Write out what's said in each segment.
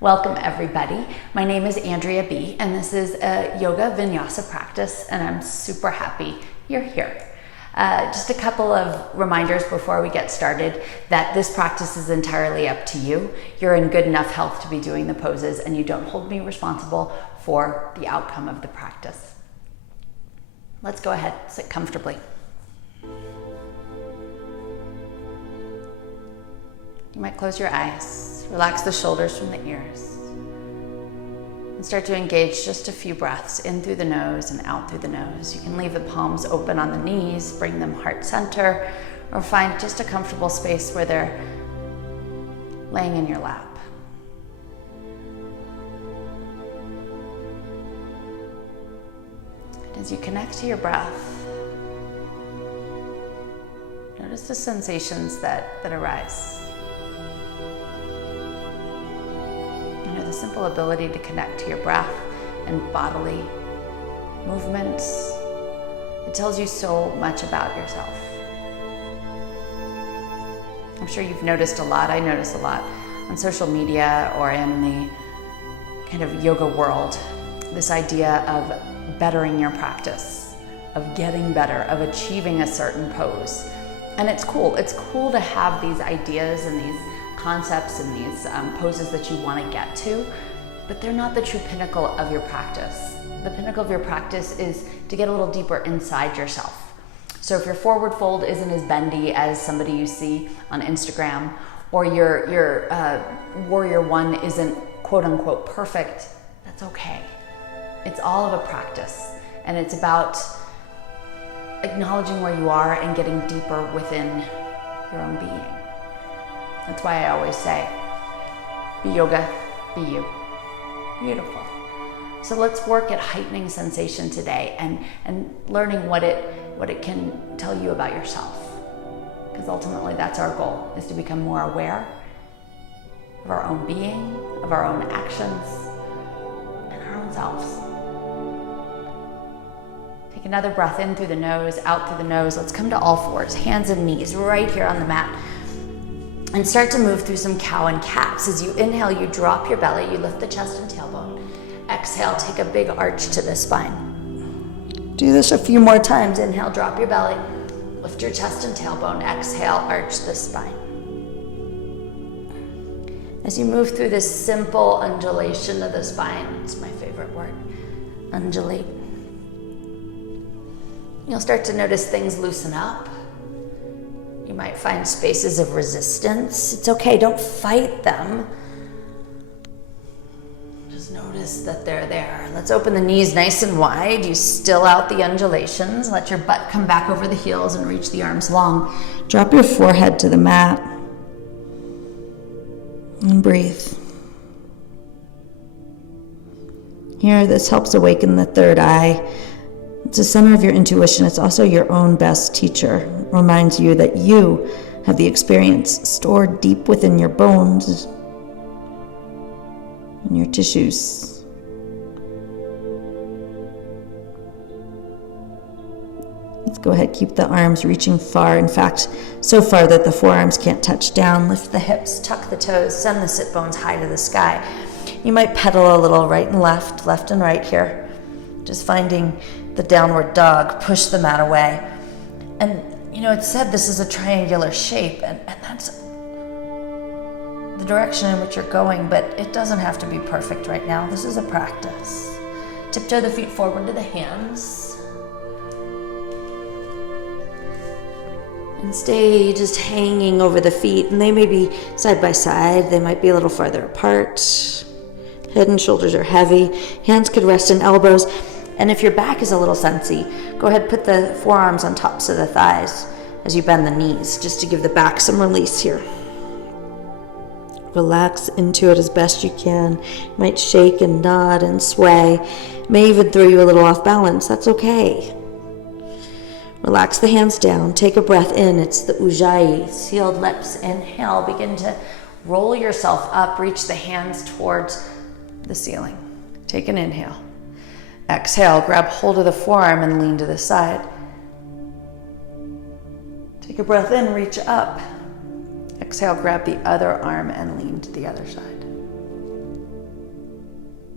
Welcome everybody. My name is Andrea B. and this is a yoga vinyasa practice and I'm super happy you're here. Just a couple of reminders before we get started that this practice is entirely up to you. You're in good enough health to be doing the poses and you don't hold me responsible for the outcome of the practice. Let's go ahead, sit comfortably. You might close your eyes, relax the shoulders from the ears, and start to engage just a few breaths in through the nose and out through the nose. You can leave the palms open on the knees, bring them heart center, or find just a comfortable space where they're laying in your lap. And as you connect to your breath, notice the sensations that arise. The simple ability to connect to your breath and bodily movements. It tells you so much about yourself. I'm sure you've noticed a lot, I notice a lot on social media or in the kind of yoga world, this idea of bettering your practice, of getting better, of achieving a certain pose. And it's cool to have these ideas and these concepts and these poses that you want to get to, but they're not the true pinnacle of your practice. The pinnacle of your practice is to get a little deeper inside yourself. So if your forward fold isn't as bendy as somebody you see on Instagram, or your warrior one isn't quote unquote perfect, that's okay. It's all of a practice, and it's about acknowledging where you are and getting deeper within your own being. That's why I always say, be yoga, be you. Beautiful. So let's work at heightening sensation today and learning what it can tell you about yourself. Because ultimately that's our goal, is to become more aware of our own being, of our own actions, and our own selves. Take another breath in through the nose, out through the nose. Let's come to all fours, hands and knees right here on the mat. And start to move through some cow and cats. As you inhale, you drop your belly, you lift the chest and tailbone. Exhale, take a big arch to the spine. Do this a few more times. Inhale, drop your belly, lift your chest and tailbone. Exhale, arch the spine. As you move through this simple undulation of the spine, it's my favorite word, undulate. You'll start to notice things loosen up. You might find spaces of resistance. It's okay, don't fight them. Just notice that they're there. Let's open the knees nice and wide. You still out the undulations. Let your butt come back over the heels and reach the arms long. Drop your forehead to the mat. And breathe. Here, this helps awaken the third eye. It's the center of your intuition. It's also your own best teacher. It reminds you that you have the experience stored deep within your bones and your tissues. Let's go ahead, keep the arms reaching far. In fact, so far that the forearms can't touch down. Lift the hips, tuck the toes, send the sit bones high to the sky. You might pedal a little right and left and right here. Just finding the downward dog, push the mat away. And it's said this is a triangular shape, and that's the direction in which you're going, but it doesn't have to be perfect right now. This is a practice. Tiptoe the feet forward to the hands. And stay just hanging over the feet, and they may be side by side, they might be a little farther apart. Head and shoulders are heavy. Hands could rest in elbows. And if your back is a little sensy, go ahead, put the forearms on tops of the thighs as you bend the knees, just to give the back some release here. Relax into it as best you can. You might shake and nod and sway. It may even throw you a little off balance. That's okay. Relax the hands down. Take a breath in. It's the Ujjayi, sealed lips. Inhale, begin to roll yourself up. Reach the hands towards the ceiling. Take an inhale. Exhale, grab hold of the forearm and lean to the side. Take a breath in, reach up. Exhale, grab the other arm and lean to the other side.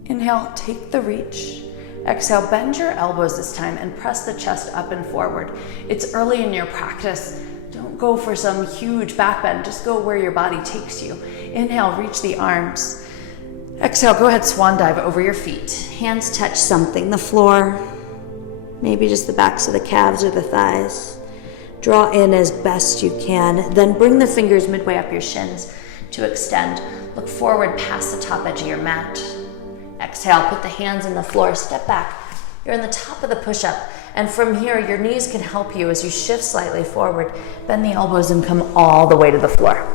Inhale, take the reach. Exhale, bend your elbows this time and press the chest up and forward. It's early in your practice. Don't go for some huge back bend. Just go where your body takes you. Inhale, reach the arms. Exhale, go ahead, swan dive over your feet. Hands touch something, the floor, maybe just the backs of the calves or the thighs. Draw in as best you can. Then bring the fingers midway up your shins to extend. Look forward past the top edge of your mat. Exhale, put the hands on the floor, step back. You're in the top of the push-up. And from here, your knees can help you as you shift slightly forward. Bend the elbows and come all the way to the floor.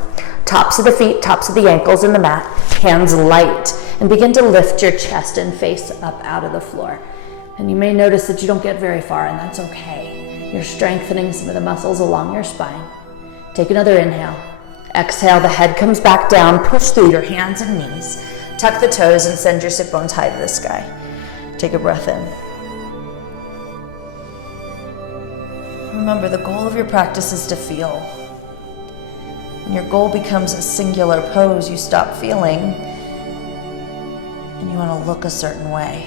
Tops of the feet, tops of the ankles in the mat, hands light. And begin to lift your chest and face up out of the floor. And you may notice that you don't get very far, and that's okay. You're strengthening some of the muscles along your spine. Take another inhale. Exhale, the head comes back down. Push through your hands and knees. Tuck the toes and send your sit bones high to the sky. Take a breath in. Remember, the goal of your practice is to feel. When your goal becomes a singular pose, you stop feeling and you want to look a certain way.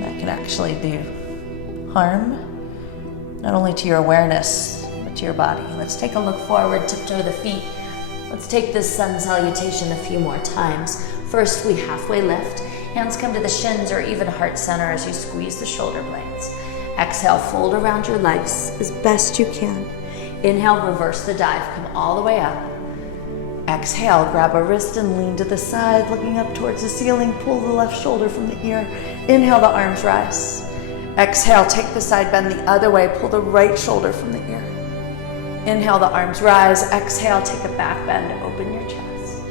That can actually do harm, not only to your awareness, but to your body. Let's take a look forward, tiptoe the feet. Let's take this sun salutation a few more times. First, we halfway lift. Hands come to the shins or even heart center as you squeeze the shoulder blades. Exhale, fold around your legs as best you can. Inhale, reverse the dive, come all the way up. Exhale, grab a wrist and lean to the side, looking up towards the ceiling. Pull the left shoulder from the ear. Inhale, the arms rise. Exhale, take the side bend the other way. Pull the right shoulder from the ear. Inhale, the arms rise. Exhale, take a back bend, open your chest.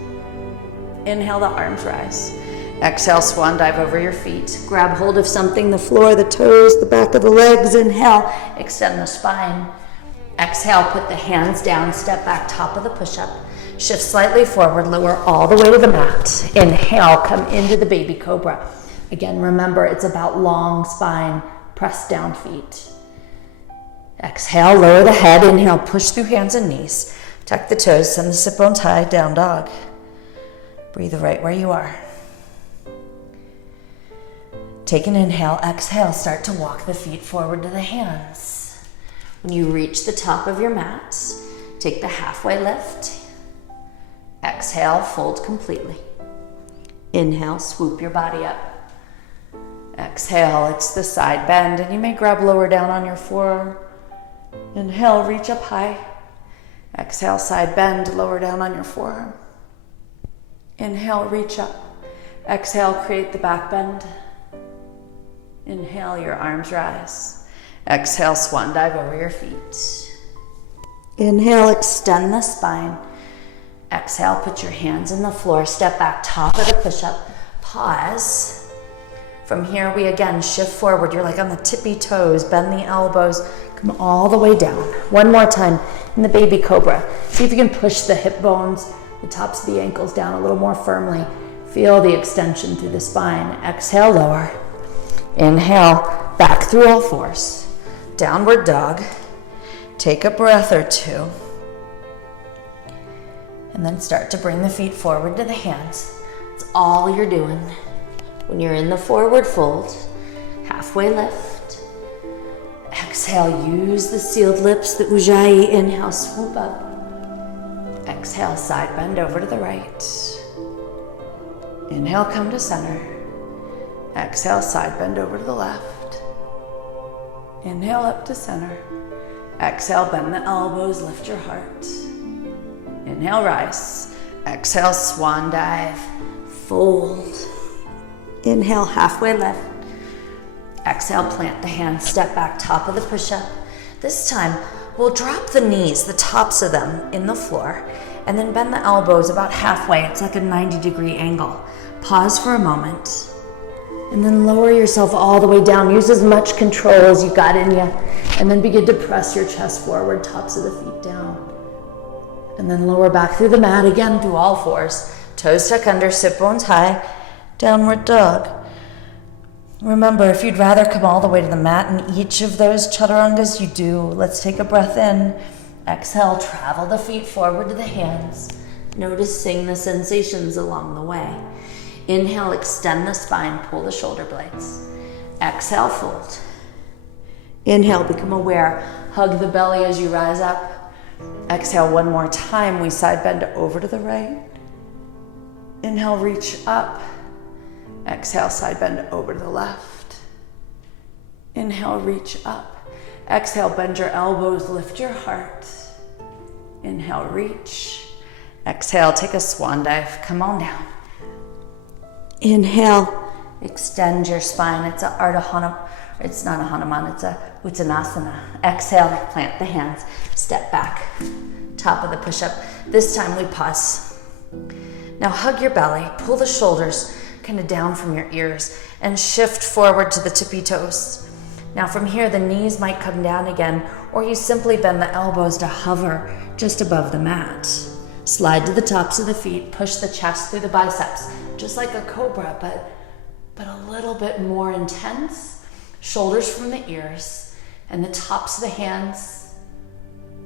Inhale, the arms rise. Exhale, swan dive over your feet. Grab hold of something, the floor, the toes, the back of the legs. Inhale, extend the spine. Exhale, put the hands down, step back, top of the push-up. Shift slightly forward, lower all the way to the mat. Inhale, come into the baby cobra. Again, remember, it's about long spine, press down feet. Exhale, lower the head. Inhale, push through hands and knees. Tuck the toes, send the sit bones high, down dog. Breathe right where you are. Take an inhale, exhale, start to walk the feet forward to the hands. When you reach the top of your mat, take the halfway lift. Exhale, fold completely. Inhale, swoop your body up. Exhale, it's the side bend, and you may grab lower down on your floor. Inhale, reach up high. Exhale, side bend, lower down on your forearm. Inhale, reach up. Exhale, create the back bend. Inhale, your arms rise. Exhale, swan dive over your feet. Inhale, extend the spine. Exhale, put your hands on the floor, step back, top of the push-up, pause. From here, we again shift forward. You're like on the tippy toes, bend the elbows, come all the way down. One more time in the baby cobra. See if you can push the hip bones, the tops of the ankles down a little more firmly. Feel the extension through the spine. Exhale, lower. Inhale, back through all fours. Downward dog. Take a breath or two. And then start to bring the feet forward to the hands. That's all you're doing. When you're in the forward fold, halfway lift. Exhale, use the sealed lips, the ujjayi. Inhale, swoop up. Exhale, side bend over to the right. Inhale, come to center. Exhale, side bend over to the left. Inhale, up to center. Exhale, bend the elbows, lift your heart. Inhale, rise. Exhale, swan dive, fold. Inhale, halfway lift. Exhale, plant the hands, step back, top of the push-up. This time, we'll drop the knees, the tops of them, in the floor, and then bend the elbows about halfway. It's like a 90-degree angle. Pause for a moment, and then lower yourself all the way down. Use as much control as you got in you, and then begin to press your chest forward, tops of the feet down. And then lower back through the mat, again through all fours. Toes tuck under, sit bones high, downward dog. Remember, if you'd rather come all the way to the mat in each of those chaturangas, you do. Let's take a breath in. Exhale, travel the feet forward to the hands. noticing the sensations along the way. Inhale, extend the spine, pull the shoulder blades. Exhale, fold. Inhale, become aware, hug the belly as you rise up. Exhale, one more time, we side bend over to the right. Inhale, reach up. Exhale, side bend over to the left. Inhale, reach up. Exhale, bend your elbows, lift your heart. Inhale, reach. Exhale, take a swan dive, come on down. Inhale, extend your spine. It's a Ardha, it's not a Hanuman, it's a Uttanasana. Exhale, plant the hands, step back. Top of the push-up. This time we pause. Now hug your belly, pull the shoulders kind of down from your ears and shift forward to the tippy toes. Now from here, the knees might come down again, or you simply bend the elbows to hover just above the mat. Slide to the tops of the feet, push the chest through the biceps, just like a cobra, but a little bit more intense. Shoulders from the ears, and the tops of the hands,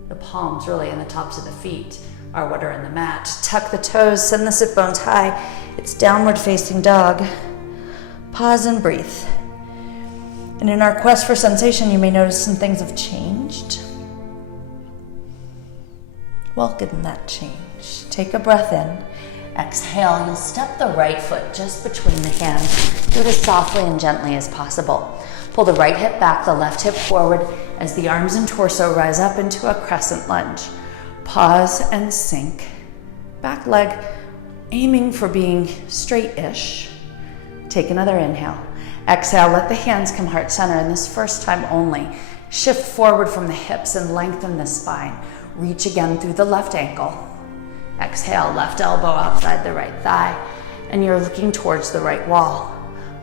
the palms really, and the tops of the feet are what are in the mat. Tuck the toes, send the sit bones high. It's downward facing dog. Pause and breathe. And in our quest for sensation, you may notice some things have changed. Welcome that change. Take a breath in. Exhale, you'll step the right foot just between the hands. Do it as softly and gently as possible. Pull the right hip back, the left hip forward as the arms and torso rise up into a crescent lunge. Pause and sink. Back leg aiming for being straight-ish. Take another inhale. Exhale, let the hands come heart center, and this first time only. Shift forward from the hips and lengthen the spine. Reach again through the left ankle. Exhale, left elbow outside the right thigh, and you're looking towards the right wall.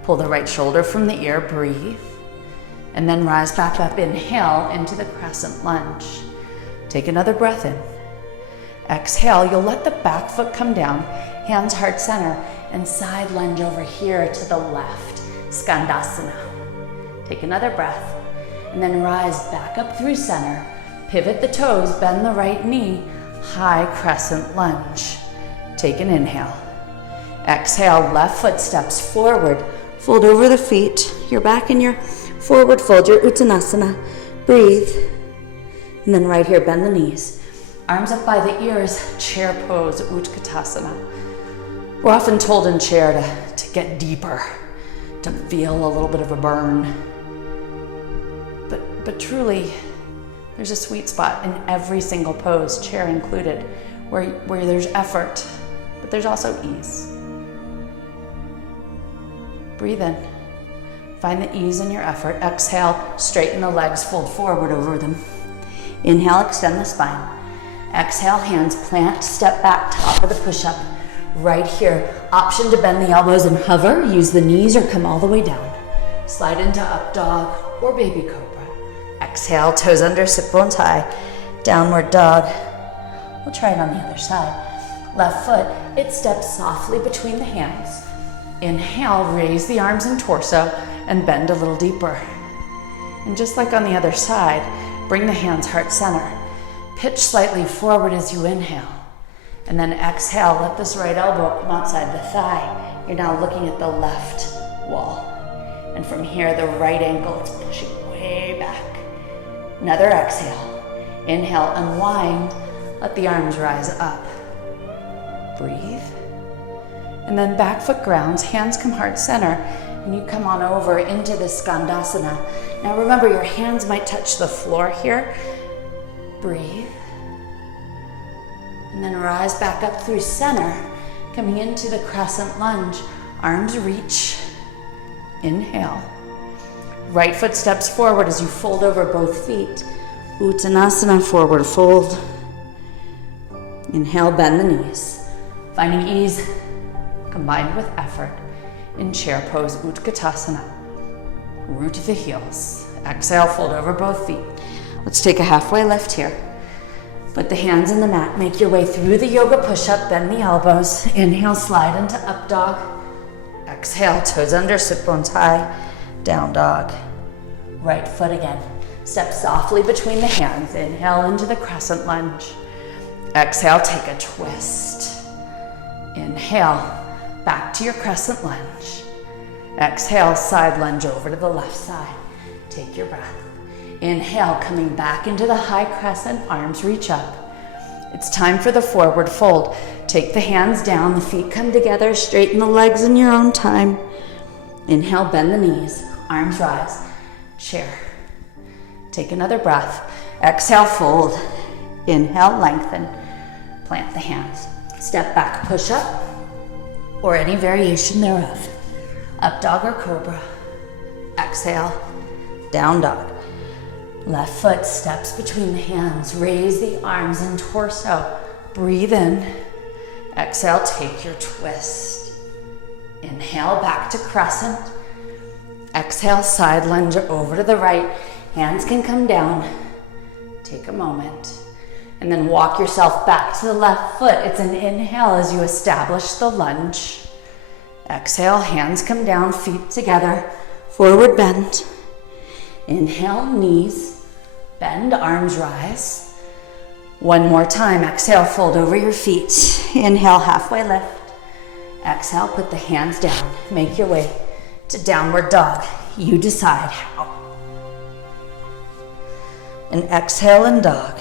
Pull the right shoulder from the ear, breathe, and then rise back up. Inhale into the crescent lunge. Take another breath in. Exhale, you'll let the back foot come down, hands heart center, and side lunge over here to the left, Skandasana. Take another breath, and then rise back up through center. Pivot the toes, bend the right knee, high crescent lunge. Take an inhale. Exhale, left foot steps forward. Fold over the feet. You're back in your forward fold, your Uttanasana. Breathe. And then right here, bend the knees. Arms up by the ears, chair pose, Utkatasana. We're often told in chair to get deeper, to feel a little bit of a burn. But truly, there's a sweet spot in every single pose, chair included, where there's effort, but there's also ease. Breathe in. Find the ease in your effort. Exhale, straighten the legs, fold forward over them. Inhale, extend the spine. Exhale, hands plant, step back, top of the push-up. Right here, option to bend the elbows and hover. Use the knees or come all the way down. Slide into up dog or baby cobra. Exhale, toes under, sit bones high. Downward dog. We'll try it on the other side. Left foot, it steps softly between the hands. Inhale, raise the arms and torso and bend a little deeper. And just like on the other side, bring the hands heart center. Pitch slightly forward as you inhale. And then exhale, let this right elbow come outside the thigh. You're now looking at the left wall. And from here, the right ankle is pushing way back. Another exhale. Inhale, unwind. Let the arms rise up. Breathe. And then back foot grounds, hands come heart center, and you come on over into the Skandasana. Now remember, your hands might touch the floor here. Breathe. And then rise back up through center, coming into the crescent lunge. Arms reach. Inhale. Right foot steps forward as you fold over both feet. Uttanasana, forward fold. Inhale, bend the knees. Finding ease combined with effort in chair pose, Utkatasana. Root the heels. Exhale, fold over both feet. Let's take a halfway lift here. Put the hands in the mat. Make your way through the yoga push-up. Bend the elbows. Inhale, slide into up dog. Exhale, toes under, sit bones high. Down dog. Right foot again. Step softly between the hands. Inhale into the crescent lunge. Exhale, take a twist. Inhale, back to your crescent lunge. Exhale, side lunge over to the left side. Take your breath. Inhale, coming back into the high crescent, arms reach up. It's time for the forward fold. Take the hands down, the feet come together, straighten the legs in your own time. Inhale, bend the knees, arms rise, chair. Take another breath. Exhale, fold. Inhale, lengthen. Plant the hands. Step back, push up, or any variation thereof. Up dog or cobra. Exhale, down dog. Left foot steps between the hands. Raise the arms and torso. Breathe in. Exhale, take your twist. Inhale, back to crescent. Exhale, side lunge over to the right. Hands can come down. Take a moment. And then walk yourself back to the left foot. It's an inhale as you establish the lunge. Exhale, hands come down, feet together, forward bend. Inhale, knees, bend, arms rise. One more time, exhale, fold over your feet. Inhale, halfway lift. Exhale, put the hands down. Make your way to downward dog. You decide how. And exhale and dog.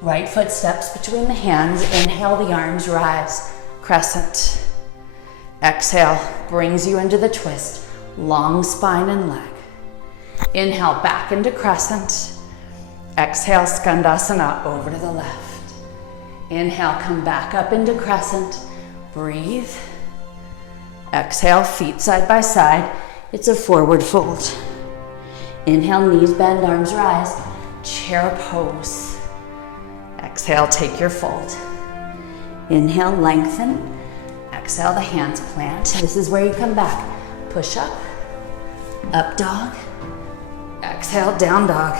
Right foot steps between the hands. Inhale, the arms rise. Crescent. Exhale, brings you into the twist. Long spine and leg. Inhale, back into crescent. Exhale, Skandasana over to the left. Inhale, come back up into crescent. Breathe. Exhale, feet side by side. It's a forward fold. Inhale, knees bend, arms rise. Chair pose. Exhale, take your fold. Inhale, lengthen. Exhale, the hands plant. This is where you come back. Push up dog. Exhale, down dog.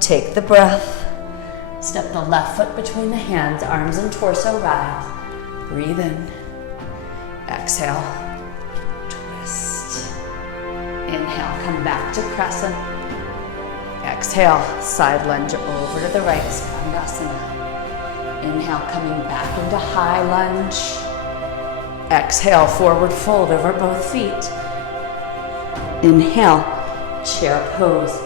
Take the breath. Step the left foot between the hands, arms and torso rise. Breathe in. Exhale, twist. Inhale, come back to crescent. Exhale, side lunge over to the right, Skandasana. Inhale, coming back into high lunge. Exhale, forward fold over both feet. Inhale, chair pose.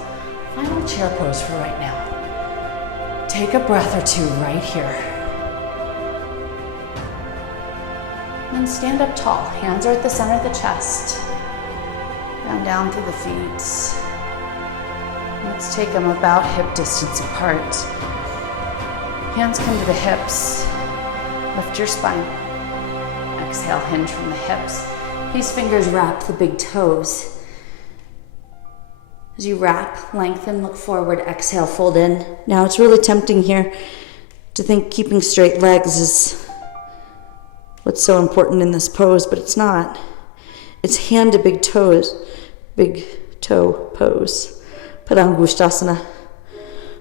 Final chair pose for right now. Take a breath or two right here. Then stand up tall. Hands are at the center of the chest. Down through the feet. Let's take them about hip distance apart. Hands come to the hips. Lift your spine. Exhale, hinge from the hips. These fingers wrap the big toes. As you wrap, lengthen, look forward, exhale, fold in. Now it's really tempting here to think keeping straight legs is what's so important in this pose, but it's not. It's hand to big toes, big toe pose. Padangusthasana.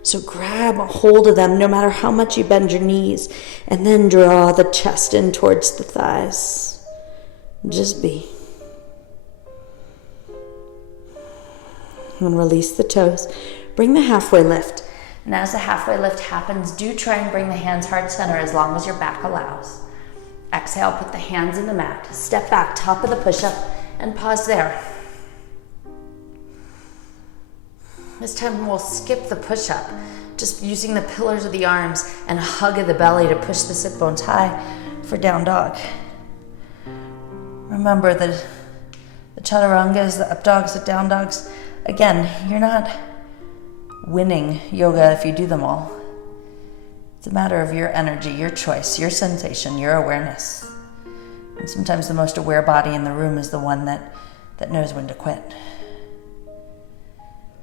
So grab a hold of them no matter how much you bend your knees, and then draw the chest in towards the thighs. Just be. And release the toes. Bring the halfway lift. And as the halfway lift happens, do try and bring the hands heart center as long as your back allows. Exhale, put the hands in the mat. Step back, top of the push-up, and pause there. This time we'll skip the push-up, just using the pillars of the arms and a hug of the belly to push the sit bones high for down dog. Remember the chaturangas, the up dogs, the down dogs. Again, you're not winning yoga if you do them all. It's a matter of your energy, your choice, your sensation, your awareness. And sometimes the most aware body in the room is the one that knows when to quit.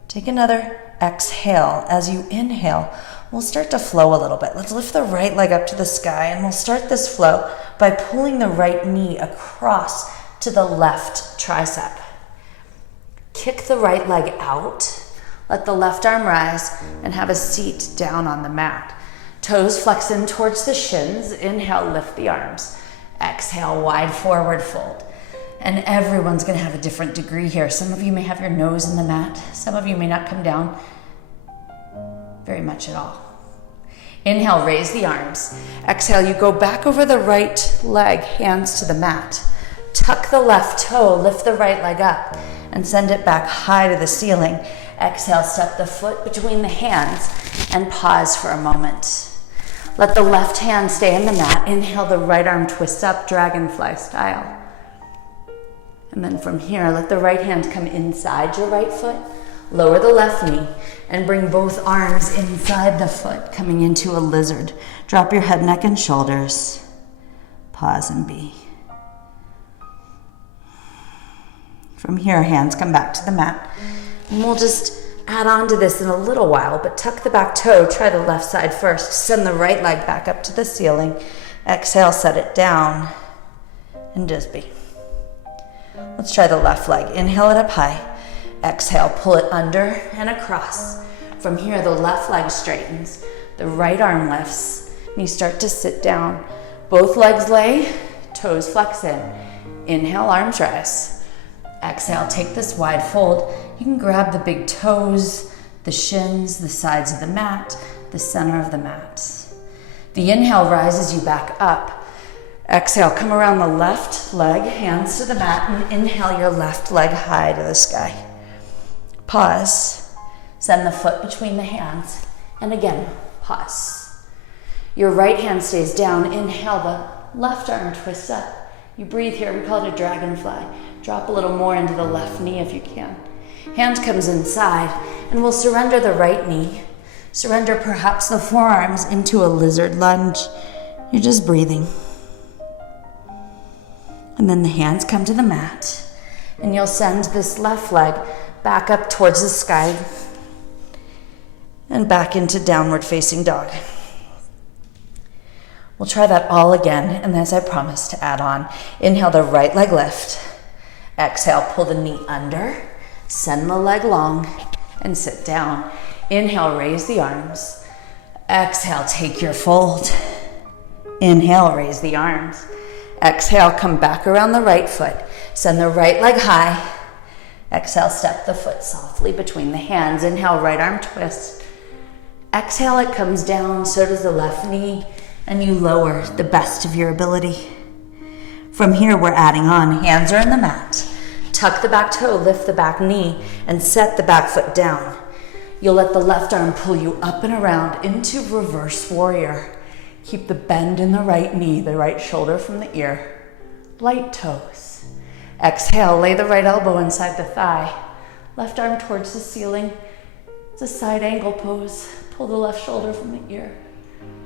Take another exhale. As you inhale, we'll start to flow a little bit. Let's lift the right leg up to the sky, and we'll start this flow by pulling the right knee across to the left tricep. Kick the right leg out. Let the left arm rise and have a seat down on the mat. Toes flex in towards the shins. Inhale, lift the arms. Exhale, wide forward fold. And everyone's going to have a different degree here. Some of you may have your nose in the mat. Some of you may not come down very much at all. Inhale, raise the arms. Exhale, you go back over the right leg, hands to the mat. Tuck the left toe, lift the right leg up, and send it back high to the ceiling. Exhale, step the foot between the hands and pause for a moment. Let the left hand stay in the mat. Inhale, the right arm twists up, dragonfly style. And then from here, let the right hand come inside your right foot. Lower the left knee and bring both arms inside the foot, coming into a lizard. Drop your head, neck, and shoulders. Pause and be. From here, hands come back to the mat. And we'll just add on to this in a little while, but tuck the back toe, try the left side first. Send the right leg back up to the ceiling. Exhale, set it down, and just be. Let's try the left leg. Inhale it up high. Exhale, pull it under and across. From here, the left leg straightens. The right arm lifts, and you start to sit down. Both legs lay, toes flex in. Inhale, arms rise. Exhale, take this wide fold. You can grab the big toes, the shins, the sides of the mat, the center of the mat. The inhale rises you back up. Exhale, come around the left leg, hands to the mat, and inhale your left leg high to the sky. Pause. Send the foot between the hands, and again, pause. Your right hand stays down. Inhale, the left arm twists up. You breathe here, we call it a dragonfly. Drop a little more into the left knee if you can. Hand comes inside, and we'll surrender the right knee. Surrender perhaps the forearms into a lizard lunge. You're just breathing. And then the hands come to the mat, and you'll send this left leg back up towards the sky and back into downward facing dog. We'll try that all again, and as I promised to add on, inhale the right leg lift. Exhale, pull the knee under, send the leg long, and sit down. Inhale, raise the arms. Exhale, take your fold. Inhale, raise the arms. Exhale, come back around the right foot. Send the right leg high. Exhale, step the foot softly between the hands. Inhale, right arm twist. Exhale, it comes down, so does the left knee, and you lower the best of your ability. From here, we're adding on. Hands are in the mat. Tuck the back toe, lift the back knee, and set the back foot down. You'll let the left arm pull you up and around into reverse warrior. Keep the bend in the right knee, the right shoulder from the ear. Light toes. Exhale, lay the right elbow inside the thigh. Left arm towards the ceiling. It's a side angle pose. Pull the left shoulder from the ear.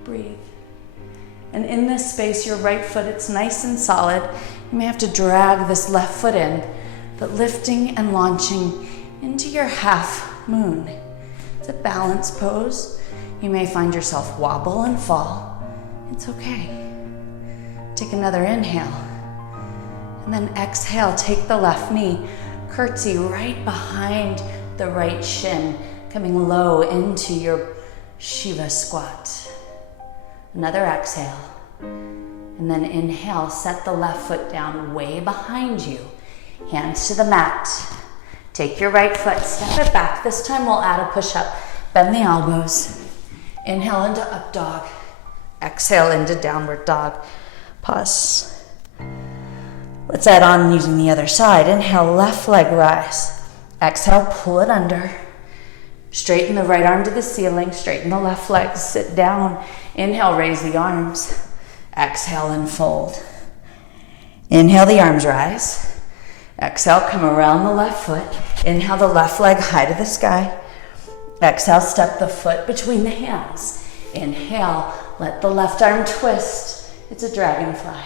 Breathe. And in this space, your right foot, it's nice and solid. You may have to drag this left foot in, but lifting and launching into your half moon. It's a balance pose. You may find yourself wobble and fall. It's okay. Take another inhale. And then exhale, take the left knee, curtsy right behind the right shin, coming low into your Shiva squat. Another exhale. And then inhale, set the left foot down way behind you. Hands to the mat. Take your right foot, step it back. This time we'll add a push-up. Bend the elbows. Inhale into up dog. Exhale into downward dog. Pause. Let's add on using the other side. Inhale, left leg rise. Exhale, pull it under. Straighten the right arm to the ceiling. Straighten the left leg. Sit down. Inhale, raise the arms. Exhale and fold. Inhale, the arms rise. Exhale, come around the left foot. Inhale, the left leg high to the sky. Exhale, step the foot between the hands. Inhale, let the left arm twist. It's a dragonfly.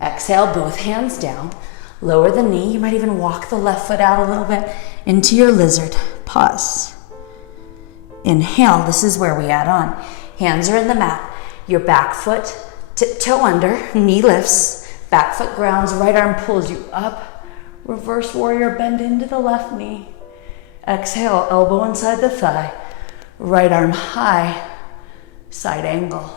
Exhale, both hands down. Lower the knee. You might even walk the left foot out a little bit into your lizard. Pause. Inhale, this is where we add on. Hands are in the mat. Your back foot, tiptoe under, knee lifts. Back foot grounds, right arm pulls you up. Reverse warrior, bend into the left knee. Exhale, elbow inside the thigh. Right arm high, side angle.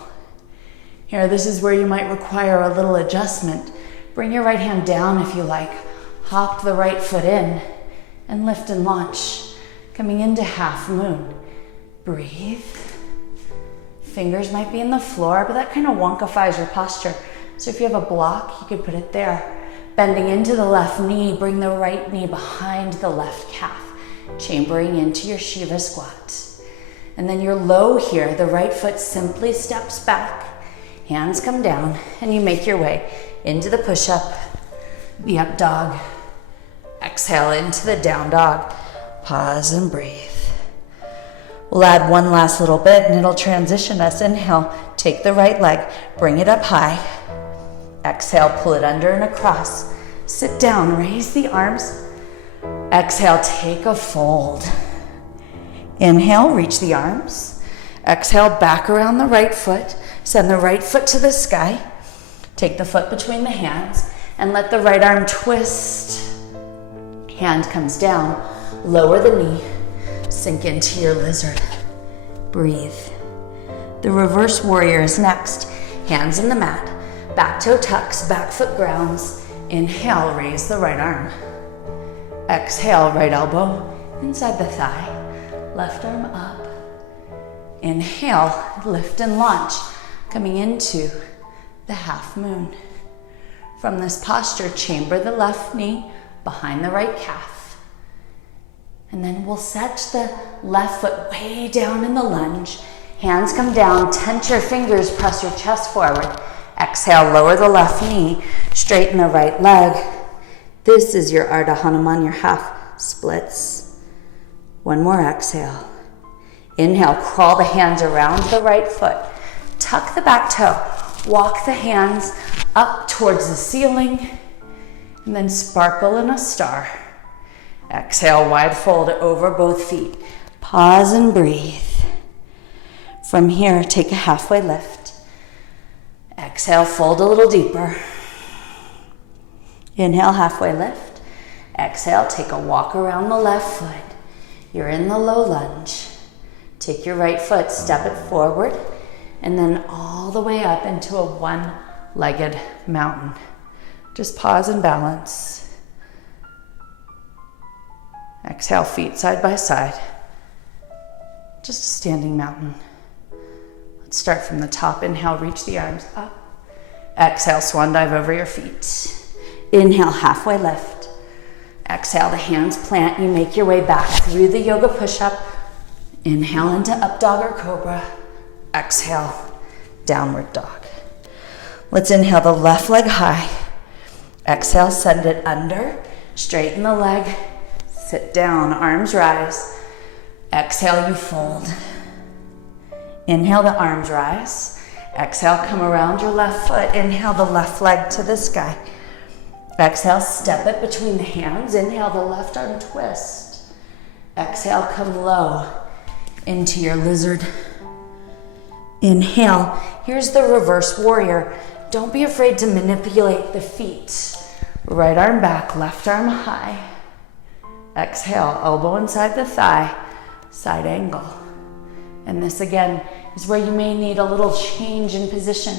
Here, this is where you might require a little adjustment. Bring your right hand down if you like. Hop the right foot in and lift and launch. Coming into half moon. Breathe. Fingers might be in the floor, but that kind of wonkifies your posture. So if you have a block, you could put it there. Bending into the left knee, bring the right knee behind the left calf, chambering into your Shiva squat. And then you're low here. The right foot simply steps back, hands come down, and you make your way into the push-up, the up dog. Exhale into the down dog. Pause and breathe. We'll add one last little bit and it'll transition us. Inhale, take the right leg, bring it up high. Exhale, pull it under and across. Sit down, raise the arms. Exhale, take a fold. Inhale, reach the arms. Exhale, back around the right foot. Send the right foot to the sky. Take the foot between the hands and let the right arm twist. Hand comes down, lower the knee, sink into your lizard. Breathe. The reverse warrior is next. Hands in the mat, back toe tucks, back foot grounds. Inhale, raise the right arm. Exhale, right elbow inside the thigh, left arm up. Inhale, lift and launch, coming into the half moon. From this posture, chamber the left knee behind the right calf. And then we'll set the left foot way down in the lunge. Hands come down, tense your fingers, press your chest forward. Exhale, lower the left knee, straighten the right leg. This is your Ardha Hanuman, your half splits. One more exhale. Inhale, crawl the hands around the right foot. Tuck the back toe. Walk the hands up towards the ceiling. And then sparkle in a star. Exhale, wide fold over both feet. Pause and breathe. From here, take a halfway lift. Exhale, fold a little deeper. Inhale, halfway lift. Exhale, take a walk around the left foot. You're in the low lunge. Take your right foot, step it forward, and then all the way up into a one-legged mountain. Just pause and balance. Exhale, feet side by side. Just a standing mountain. Let's start from the top. Inhale, reach the arms up. Exhale, swan dive over your feet. Inhale, halfway lift. Exhale, the hands plant. You make your way back through the yoga push-up. Inhale into up dog or cobra. Exhale, downward dog. Let's inhale the left leg high. Exhale, send it under. Straighten the leg. Sit down, arms rise. Exhale, you fold. Inhale, the arms rise. Exhale, come around your left foot. Inhale, the left leg to the sky. Exhale, step it between the hands. Inhale, the left arm twist. Exhale, come low into your lizard. Inhale, here's the reverse warrior. Don't be afraid to manipulate the feet. Right arm back, left arm high. Exhale, elbow inside the thigh, side angle. And this again is where you may need a little change in position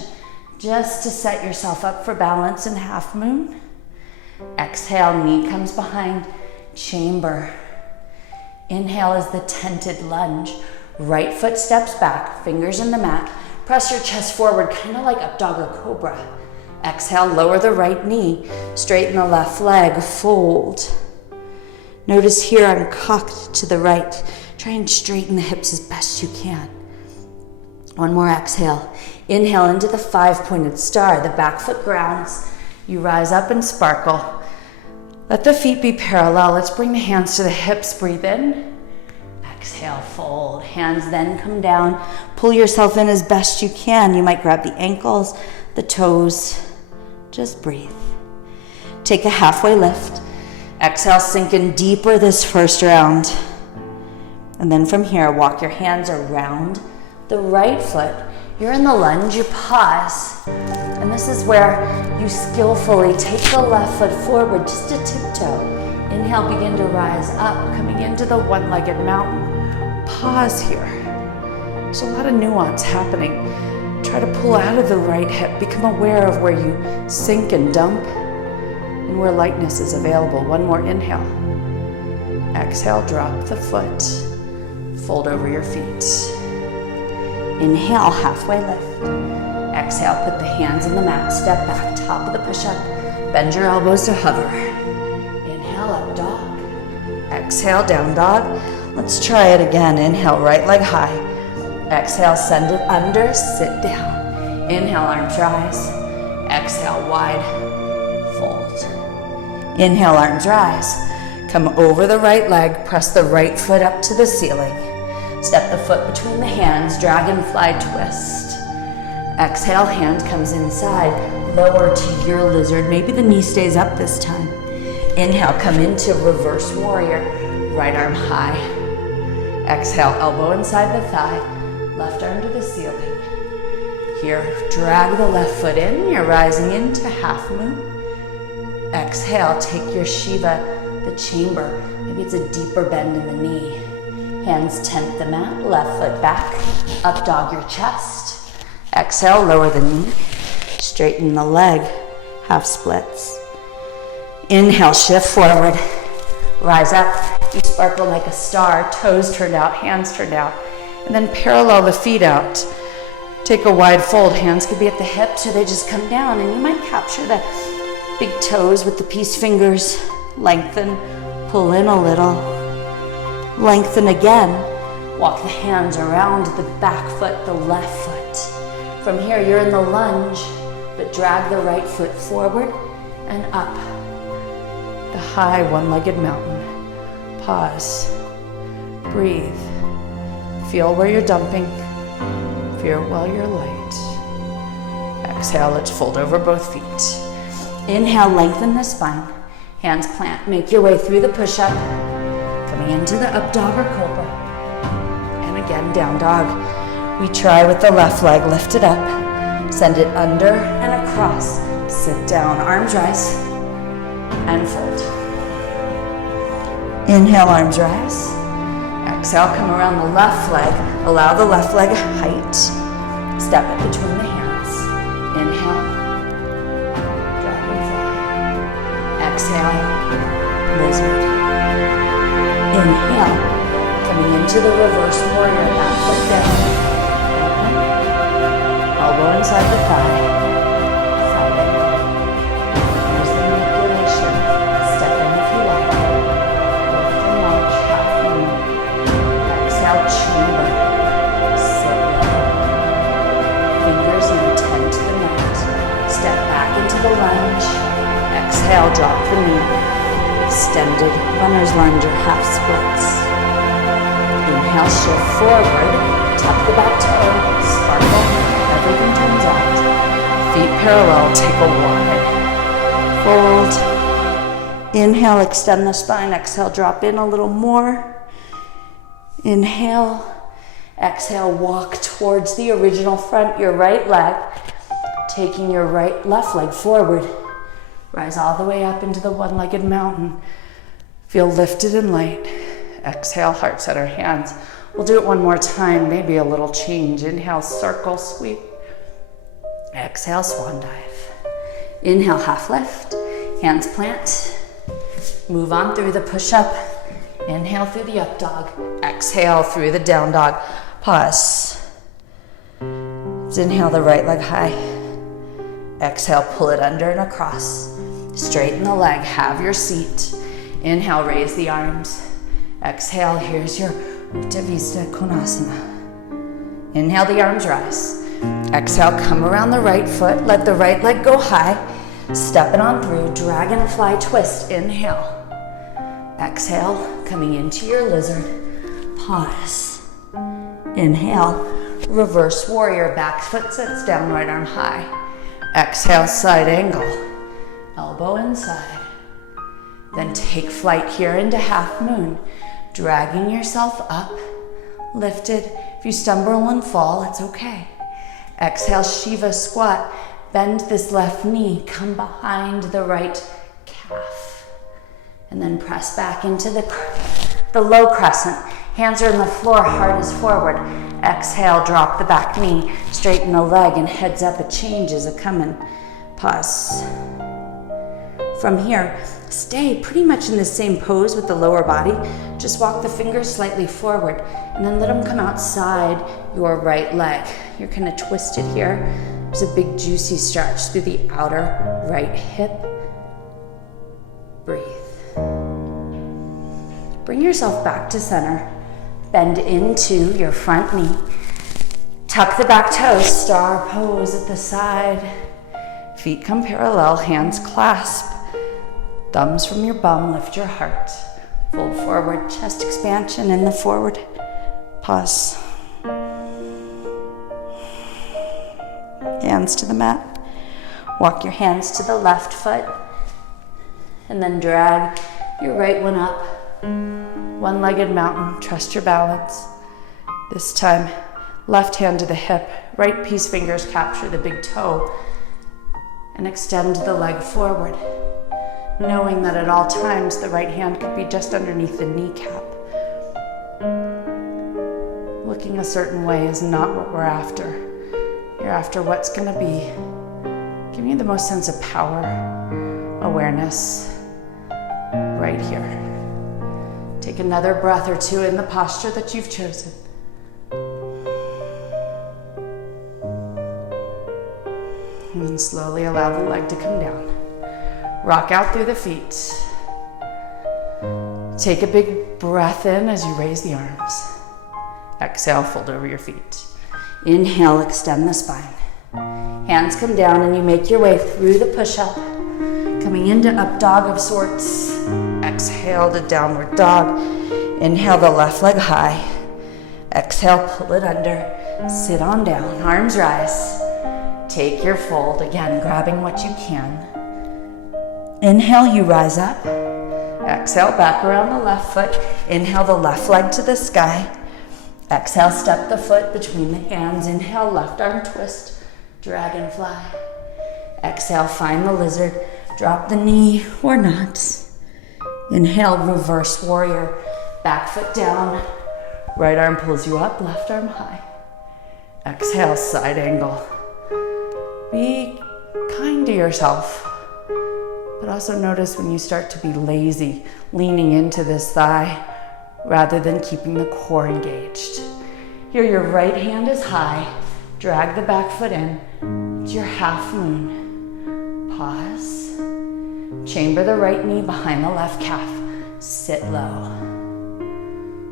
just to set yourself up for balance in half moon. Exhale, knee comes behind, chamber. Inhale is the tented lunge. Right foot steps back, fingers in the mat. Press your chest forward, kind of like up dog or cobra. Exhale, lower the right knee, straighten the left leg, fold. Notice here I'm cocked to the right. Try and straighten the hips as best you can. One more exhale. Inhale into the five-pointed star. The back foot grounds. You rise up and sparkle. Let the feet be parallel. Let's bring the hands to the hips. Breathe in. Exhale, fold. Hands then come down. Pull yourself in as best you can. You might grab the ankles, the toes. Just breathe. Take a halfway lift. Exhale, sink in deeper this first round. And then from here, walk your hands around the right foot. You're in the lunge, you pause. And this is where you skillfully take the left foot forward, just a tiptoe. Inhale, begin to rise up, coming into the one-legged mountain. Pause here. There's a lot of nuance happening. Try to pull out of the right hip. Become aware of where you sink and dump and where lightness is available. One more inhale. Exhale, drop the foot. Fold over your feet. Inhale, halfway lift. Exhale, put the hands in the mat, step back, top of the push-up, bend your elbows to hover. Inhale, up dog. Exhale, down dog. Let's try it again. Inhale, right leg high. Exhale, send it under, sit down. Inhale, arms rise. Exhale, wide, fold. Inhale, arms rise. Come over the right leg, press the right foot up to the ceiling. Step the foot between the hands, dragonfly twist. Exhale, hand comes inside, lower to your lizard. Maybe the knee stays up this time. Inhale, come into reverse warrior, right arm high. Exhale, elbow inside the thigh, left arm to the ceiling. Here, drag the left foot in, you're rising into half moon. Exhale, take your Shiva, the chamber. Maybe it's a deeper bend in the knee. Hands tent the mat, left foot back, up dog your chest. Exhale, lower the knee, straighten the leg, half splits. Inhale, shift forward, rise up. You sparkle like a star, toes turned out, hands turned out, and then parallel the feet out. Take a wide fold, hands could be at the hips or they just come down, and you might capture the big toes with the peace fingers. Lengthen, pull in a little, lengthen again. Walk the hands around the back foot, the left foot. From here, you're in the lunge, but drag the right foot forward and up. The high one-legged mountain. Pause, breathe. Feel where you're dumping, feel while you're light. Exhale, let's fold over both feet. Inhale, lengthen the spine. Hands plant, make your way through the push-up. Coming into the up dog or cobra. And again, down dog. We try with the left leg, lift it up. Send it under and across. Sit down, arms rise, and fold. Inhale, arms rise. Exhale, come around the left leg. Allow the left leg height. Step it between the hands. Inhale, dragonfly. Exhale, lizard. Inhale, coming into the reverse warrior, back foot down. Elbow inside the thigh. Side angle. Here's the manipulation. Step in if you like. Lift and launch, half moon. Exhale, chamber. Sit level. Fingers now tend to the mat. Step back into the lunge. Exhale, drop the knee. Extended runner's lunge or half splits. Inhale, shift forward. Tuck the back toe. Sparkle. Everything turns out. Feet parallel, take a wide fold. Inhale, extend the spine. Exhale, drop in a little more. Inhale. Exhale, walk towards the original front, your right leg. Taking your left leg forward. Rise all the way up into the one-legged mountain. Feel lifted and light. Exhale, heart center hands. We'll do it one more time, maybe a little change. Inhale, circle, sweep. Exhale, swan dive. Inhale, half lift. Hands plant. Move on through the push-up. Inhale through the up dog. Exhale through the down dog. Pause. Inhale the right leg high. Exhale, pull it under and across. Straighten the leg, have your seat. Inhale, raise the arms. Exhale, here's your Uttanasana Konasana. Inhale, the arms rise. Exhale, come around the right foot. Let the right leg go high. Step it on through. Dragonfly twist. Inhale. Exhale, coming into your lizard. Pause. Inhale. Reverse warrior. Back foot sits down, right arm high. Exhale, side angle. Elbow inside. Then take flight here into half moon. Dragging yourself up, lifted. If you stumble and fall, it's okay. Exhale, Shiva squat. Bend this left knee, come behind the right calf. And then press back into the low crescent. Hands are on the floor, heart is forward. Exhale, drop the back knee, straighten the leg, and heads up. A change is a coming. Pause. From here, stay pretty much in the same pose with the lower body. Just walk the fingers slightly forward and then let them come outside your right leg. You're kind of twisted here. There's a big juicy stretch through the outer right hip. Breathe. Bring yourself back to center. Bend into your front knee. Tuck the back toes, star pose at the side. Feet come parallel, hands clasp. Thumbs from your bum, lift your heart. Fold forward, chest expansion in the forward. Pause. Hands to the mat. Walk your hands to the left foot. And then drag your right one up. One-legged mountain, trust your balance. This time, left hand to the hip, right peace fingers capture the big toe, and extend the leg forward, knowing that at all times the right hand could be just underneath the kneecap. Looking a certain way is not what we're after. You're after what's going to be giving you the most sense of power, awareness, right here. Take another breath or two in the posture that you've chosen. And then slowly allow the leg to come down. Rock out through the feet. Take a big breath in as you raise the arms. Exhale, fold over your feet. Inhale, extend the spine. Hands come down and you make your way through the push-up, coming into up dog of sorts. Exhale to downward dog. Inhale the left leg high. Exhale, pull it under. Sit on down, arms rise. Take your fold, again, grabbing what you can. Inhale, you rise up. Exhale, back around the left foot. Inhale the left leg to the sky. Exhale, step the foot between the hands. Inhale, left arm twist, dragonfly. Exhale, find the lizard. Drop the knee or not. Inhale, reverse warrior. Back foot down. Right arm pulls you up, left arm high. Exhale, side angle. Be kind to yourself, but also notice when you start to be lazy, leaning into this thigh rather than keeping the core engaged. Here, your right hand is high. Drag the back foot in. It's your half moon. Pause. Chamber the right knee behind the left calf. Sit low.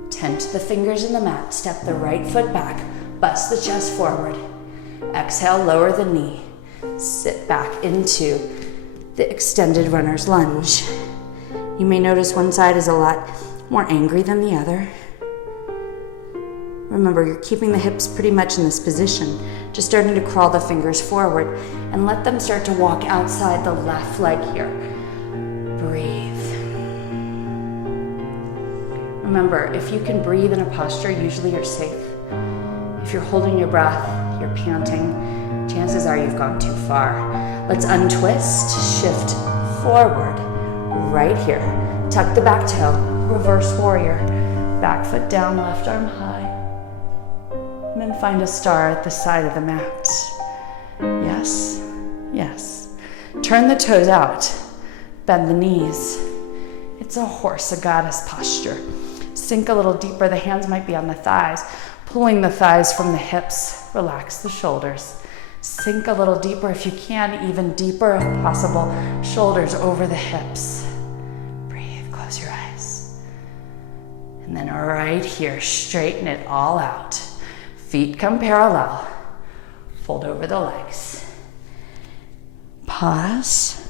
Tent the fingers in the mat. Step the right foot back. Bust the chest forward. Exhale, lower the knee. Sit back into the extended runner's lunge. You may notice one side is a lot more angry than the other. Remember, you're keeping the hips pretty much in this position, just starting to crawl the fingers forward and let them start to walk outside the left leg here. Breathe. Remember, if you can breathe in a posture, usually you're safe. If you're holding your breath, you're panting, chances are you've gone too far. Let's untwist, shift forward, right here. Tuck the back toe, reverse warrior. Back foot down, left arm high. And then find a star at the side of the mat. Yes, yes. Turn the toes out, bend the knees. It's a horse, a goddess posture. Sink a little deeper, the hands might be on the thighs. Pulling the thighs from the hips, relax the shoulders. Sink a little deeper if you can, even deeper if possible. Shoulders over the hips. Breathe, close your eyes. And then right here, straighten it all out. Feet come parallel. Fold over the legs. Pause.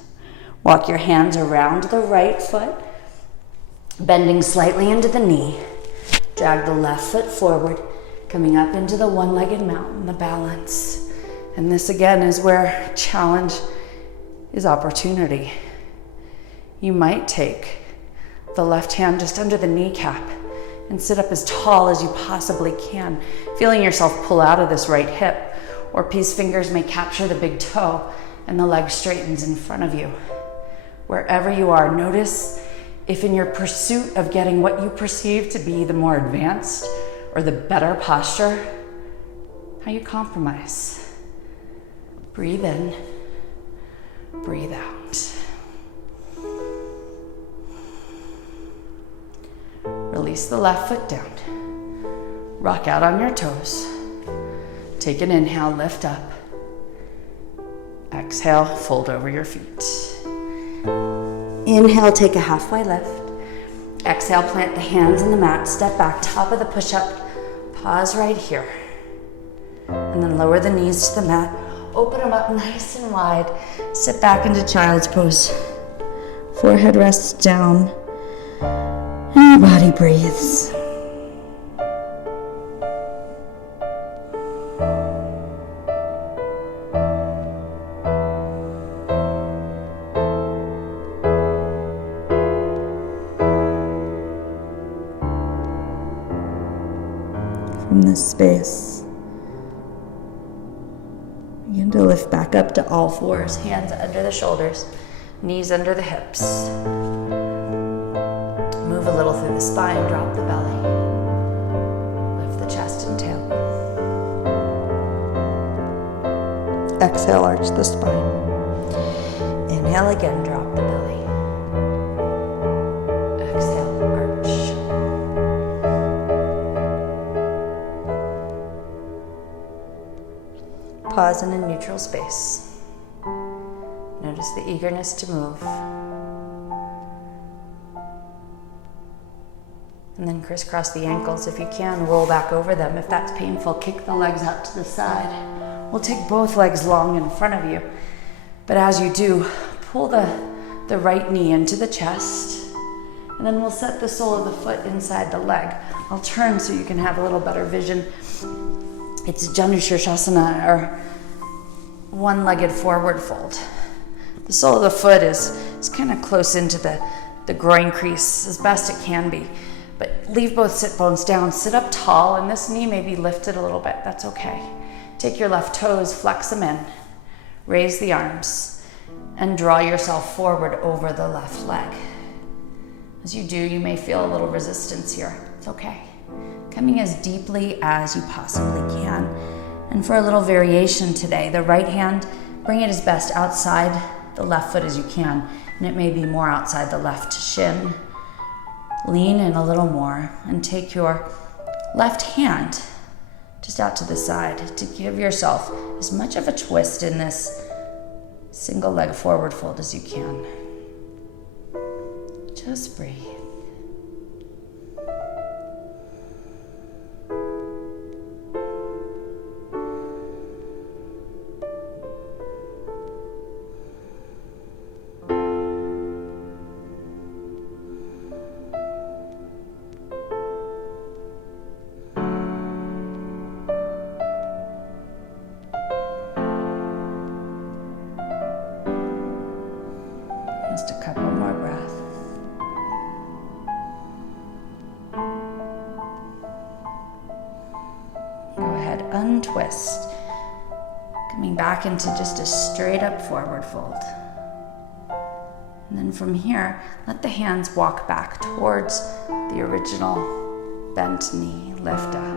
Walk your hands around the right foot, bending slightly into the knee. Drag the left foot forward, coming up into the one-legged mountain, the balance. And this again is where challenge is opportunity. You might take the left hand just under the kneecap and sit up as tall as you possibly can, feeling yourself pull out of this right hip, or peace fingers may capture the big toe and the leg straightens in front of you. Wherever you are, notice if in your pursuit of getting what you perceive to be the more advanced or the better posture, how you compromise. Breathe in, breathe out. release the left foot down. Rock out on your toes. Take an inhale, lift up. Exhale, fold over your feet. Inhale, take a halfway lift. Exhale, plant the hands in the mat, step back, top of the push-up. Pause right here. And then lower the knees to the mat. Open them up nice and wide. Sit back into child's pose. Forehead rests down. And your body breathes. From this space, begin to lift back up to all fours, hands under the shoulders, knees under the hips. Move a little through the spine, drop the belly. Lift the chest and tail. Exhale, arch the spine. Inhale again, drop the belly. Exhale, arch. Pause in a neutral space. Notice the eagerness to move. And then crisscross the ankles. If you can, roll back over them. If that's painful, kick the legs out to the side. We'll take both legs long in front of you. But as you do, pull the right knee into the chest. And then we'll set the sole of the foot inside the leg. I'll turn so you can have a little better vision. It's Janushirshasana, or one-legged forward fold. The sole of the foot is kind of close into the groin crease as best it can be. But leave both sit bones down, sit up tall, and this knee may be lifted a little bit. That's okay. Take your left toes, flex them in, raise the arms, and draw yourself forward over the left leg. As you do, you may feel a little resistance here. It's okay. Coming as deeply as you possibly can. And for a little variation today, the right hand, bring it as best outside the left foot as you can, and it may be more outside the left shin. Lean in a little more and take your left hand just out to the side to give yourself as much of a twist in this single leg forward fold as you can. Just breathe. Just a couple more breaths. Go ahead, untwist. Coming back into just a straight up forward fold. And then from here, let the hands walk back towards the original bent knee. Lift up.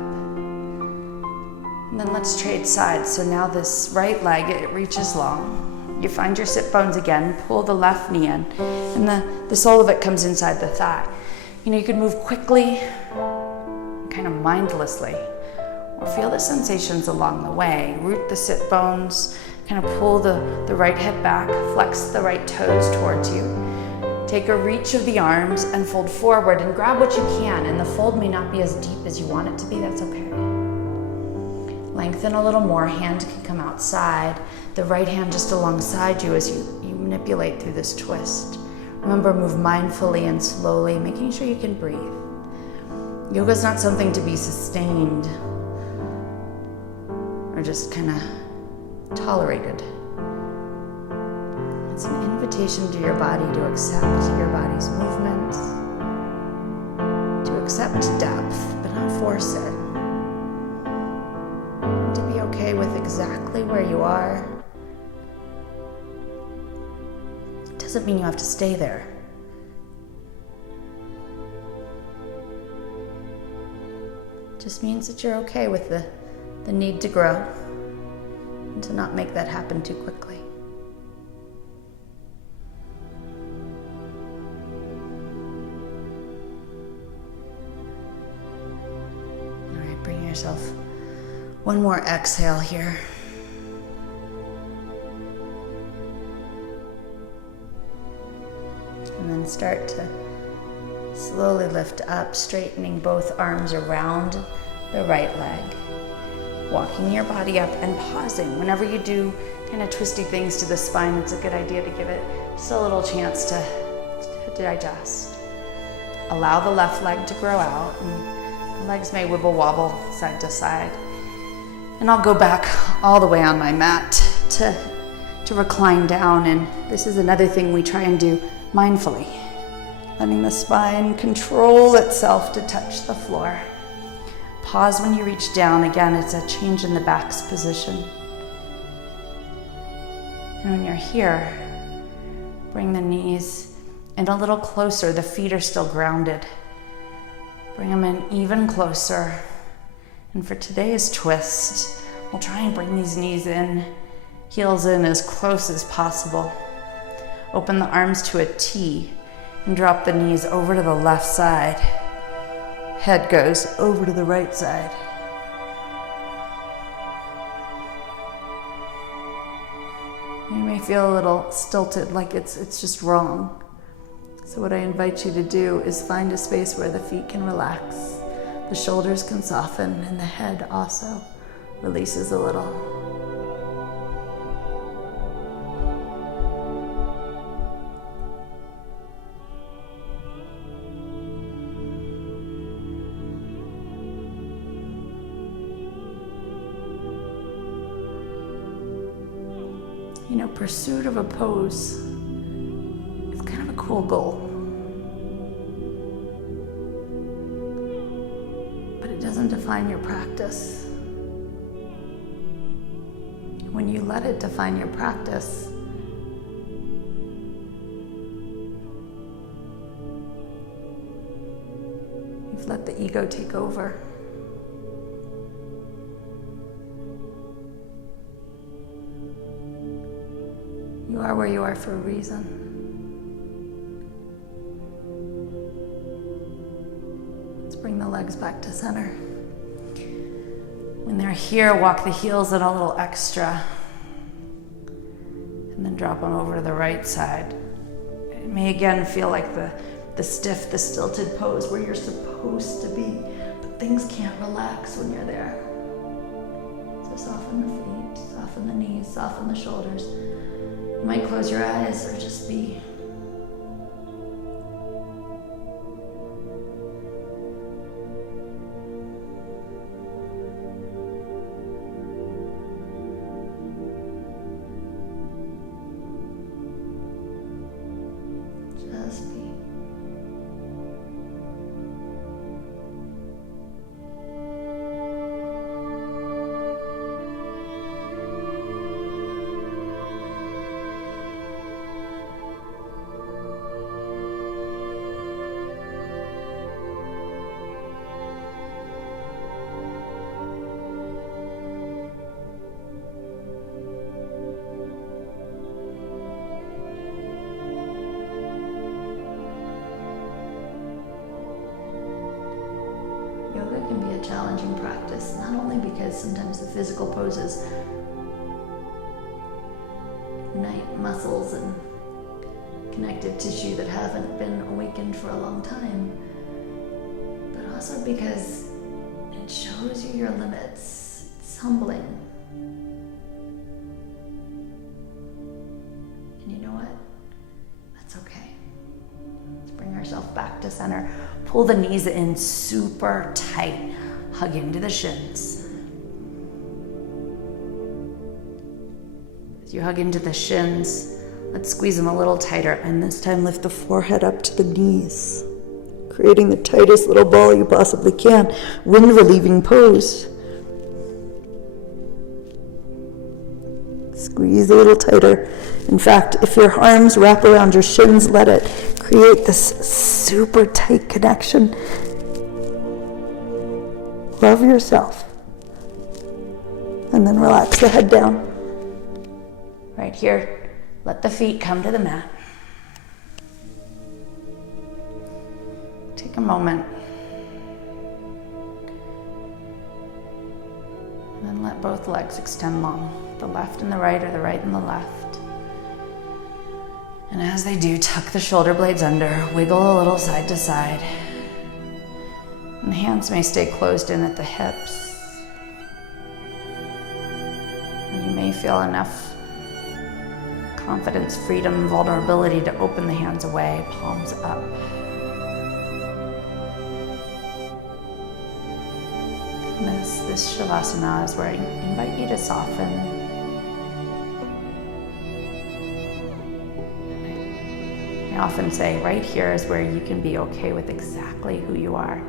And then let's trade sides. So now this right leg, it reaches long. You find your sit bones again, pull the left knee in, and the sole of it comes inside the thigh. You know, you can move quickly, kind of mindlessly, or feel the sensations along the way. Root the sit bones, kind of pull the right hip back, flex the right toes towards you. Take a reach of the arms and fold forward and grab what you can, and the fold may not be as deep as you want it to be, that's okay. Lengthen a little more, hand can come outside. The right hand just alongside you as you manipulate through this twist. Remember, move mindfully and slowly, making sure you can breathe. Yoga is not something to be sustained or just kind of tolerated. It's an invitation to your body to accept your body's movements, to accept depth, but not force it. And to be okay with exactly where you are. Doesn't mean you have to stay there. Just means that you're okay with the need to grow and to not make that happen too quickly. One more exhale here. And then start to slowly lift up, straightening both arms around the right leg. Walking your body up and pausing. Whenever you do kind of twisty things to the spine, it's a good idea to give it just a little chance to digest. Allow the left leg to grow out, and the legs may wibble wobble side to side. And I'll go back all the way on my mat to recline down, and this is another thing we try and do mindfully. Letting the spine control itself to touch the floor. Pause when you reach down. Again, it's a change in the back's position. And when you're here, bring the knees in a little closer. The feet are still grounded. Bring them in even closer. And for today's twist, we'll try and bring these knees in, heels in as close as possible. Open the arms to a T and drop the knees over to the left side. Head goes over to the right side. You may feel a little stilted, like it's just wrong. So what I invite you to do is find a space where the feet can relax, the shoulders can soften, and the head also releases a little. You know, pursuit of a pose is kind of a cool goal. But it doesn't define your practice. When you let it define your practice, you've let the ego take over. You are where you are for a reason. Let's bring the legs back to center. When they're here, walk the heels in a little extra. And then drop them over to the right side. It may again feel like the stiff, the stilted pose where you're supposed to be, but things can't relax when you're there. So soften the feet, soften the knees, soften the shoulders. You might close your eyes or just be. Just be. Yoga can be a challenging practice, not only because sometimes the physical poses ignite muscles and connective tissue that haven't been awakened for a long time, but also because it shows you your limits. It's humbling. And you know what? That's okay. Let's bring ourselves back to center. Pull the knees in super tight. Hug into the shins. As you hug into the shins, let's squeeze them a little tighter, and this time lift the forehead up to the knees, creating the tightest little ball you possibly can. Wind relieving pose. Squeeze a little tighter. In fact, if your arms wrap around your shins, let it create this super tight connection. Love yourself. And then relax the head down. Right here, let the feet come to the mat. Take a moment. And then let both legs extend long, the left and the right or the right and the left. And as they do, tuck the shoulder blades under, wiggle a little side to side. And the hands may stay closed in at the hips. And you may feel enough confidence, freedom, vulnerability to open the hands away, palms up. And this Shavasana is where I invite you to soften. I often say right here is where you can be okay with exactly who you are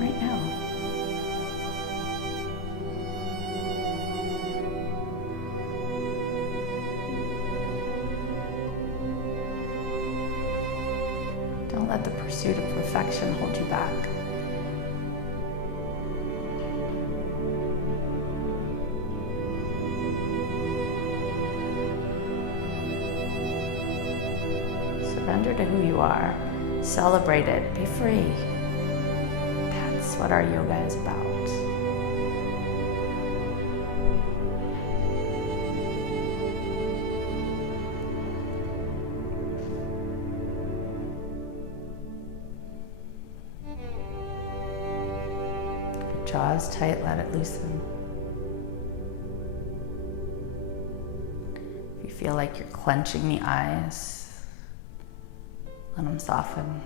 right now. Don't let the pursuit of perfection hold you back. Surrender to who you are. Celebrate it. Be free. That's what our yoga is about. Jaws tight, let it loosen. If you feel like you're clenching the eyes, let them soften.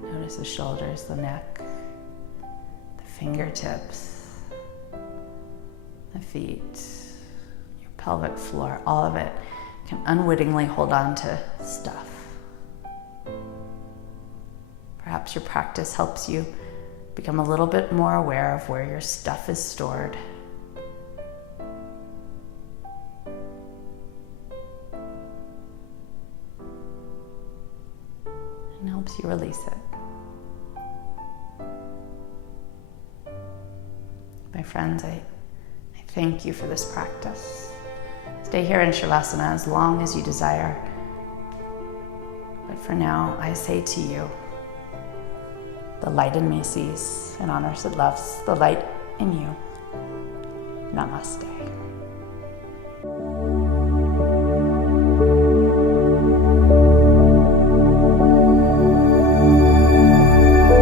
Notice the shoulders, the neck, the fingertips, the feet, your pelvic floor, all of it can unwittingly hold on to stuff. Perhaps your practice helps you become a little bit more aware of where your stuff is stored. And helps you release it. My friends, I thank you for this practice. Stay here in Shavasana as long as you desire. But for now, I say to you, the light in me sees and honors and loves the light in you. Namaste.